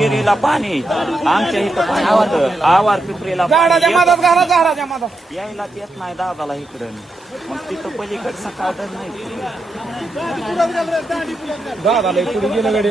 शिवगिरीला पाणी. आमच्या इथं पाणी होतं. आवार पिपरीला झाडाच्या घाला झाडाच्या यायला येत नाही दादाला इकडं. मग तिथं पलीकडे सकाळ नाही. दादाला पुढे गेलं गडे.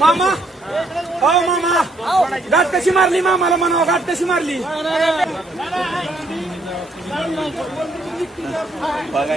मामा. हो मामा. गाठ कशी मारली मामाला म्हणावं? गाठ कशी मारली? बघा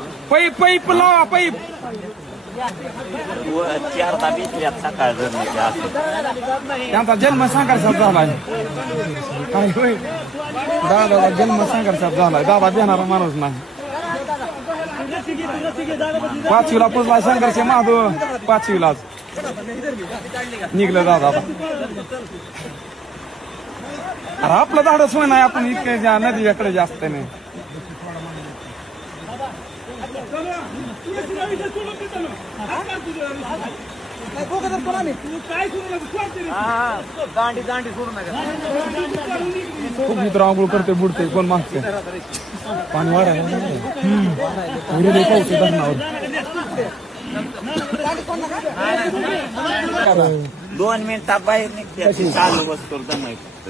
पाईप पाईप लावा सकाळ धरण्याच्या असं त्यांचा जन्म संघर्षात झालाय. काय होय? दादाचा जन्म झालाय. दादा देणारा माणूस नाही. पाचवीला पुजला संघर्ष महादो पाचवीलाच. निघलं दादा. अरे आपलं धाडस होय नाही आपण इतके नदीकडे जास्त नाही. खूप मित्र आंघोळ करते बुडते कोण मागते पाणी वाढायला पाऊस धरणावर? दोन मिनिटात बाहेर निघते. चालू बसतो फक्त.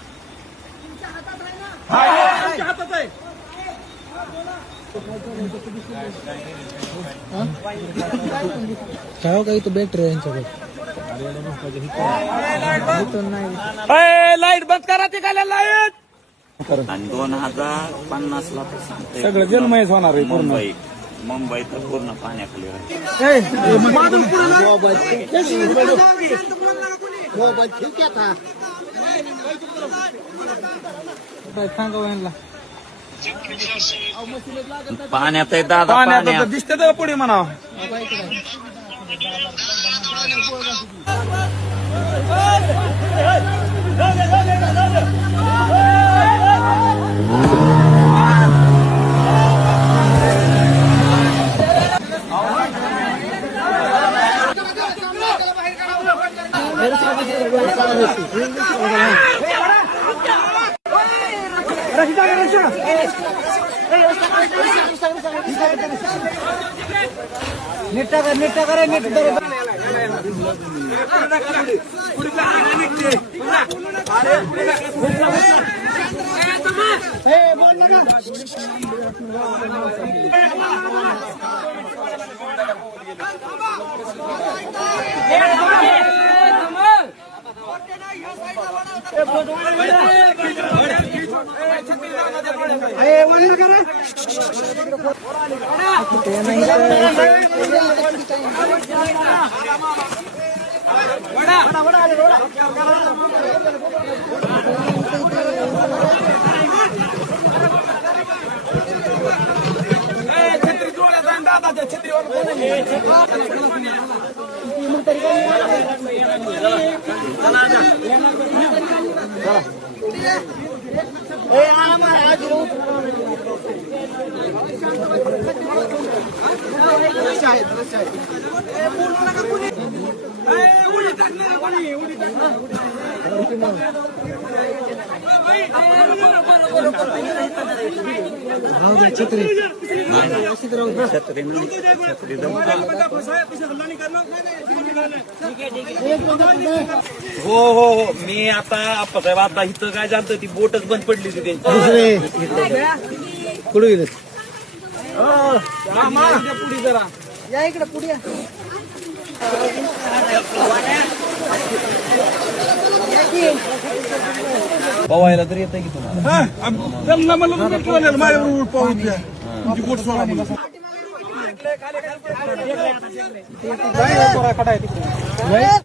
तुमचं भेट नाही का तुमच्यापाशी काय काही तो बेटर आहे यांच्याकडे लाइट बंद करा ते काय लाइट आणि दोन हजार पन्नास ला तर सांगते सगळं जन्मयच होणार आहे पूर्ण मुंबई मुंबई तर पूर्ण पाण्याखाली राहते. काय सांगावं यांना पाण्यात आहे दादा पाण्यात पाण्यात दिसते तर पुढे म्हणा নেটটা নেটটা করে নেট ধরে Hey, छत्रीवर हो हो हो. मी आता आप्पासाहेब आता इथं काय जाणतं ती बोटच बंद पडली होती त्यांची. कुठे गेले पुढे जरा. या इकडे पुढे या. पवायला तर येतं की तुम्हाला? त्यांना म्हणलं माझ्याबरोबर पाहून द्या. तुमची बोट सोडा म्हणलं. कटाय तिकडे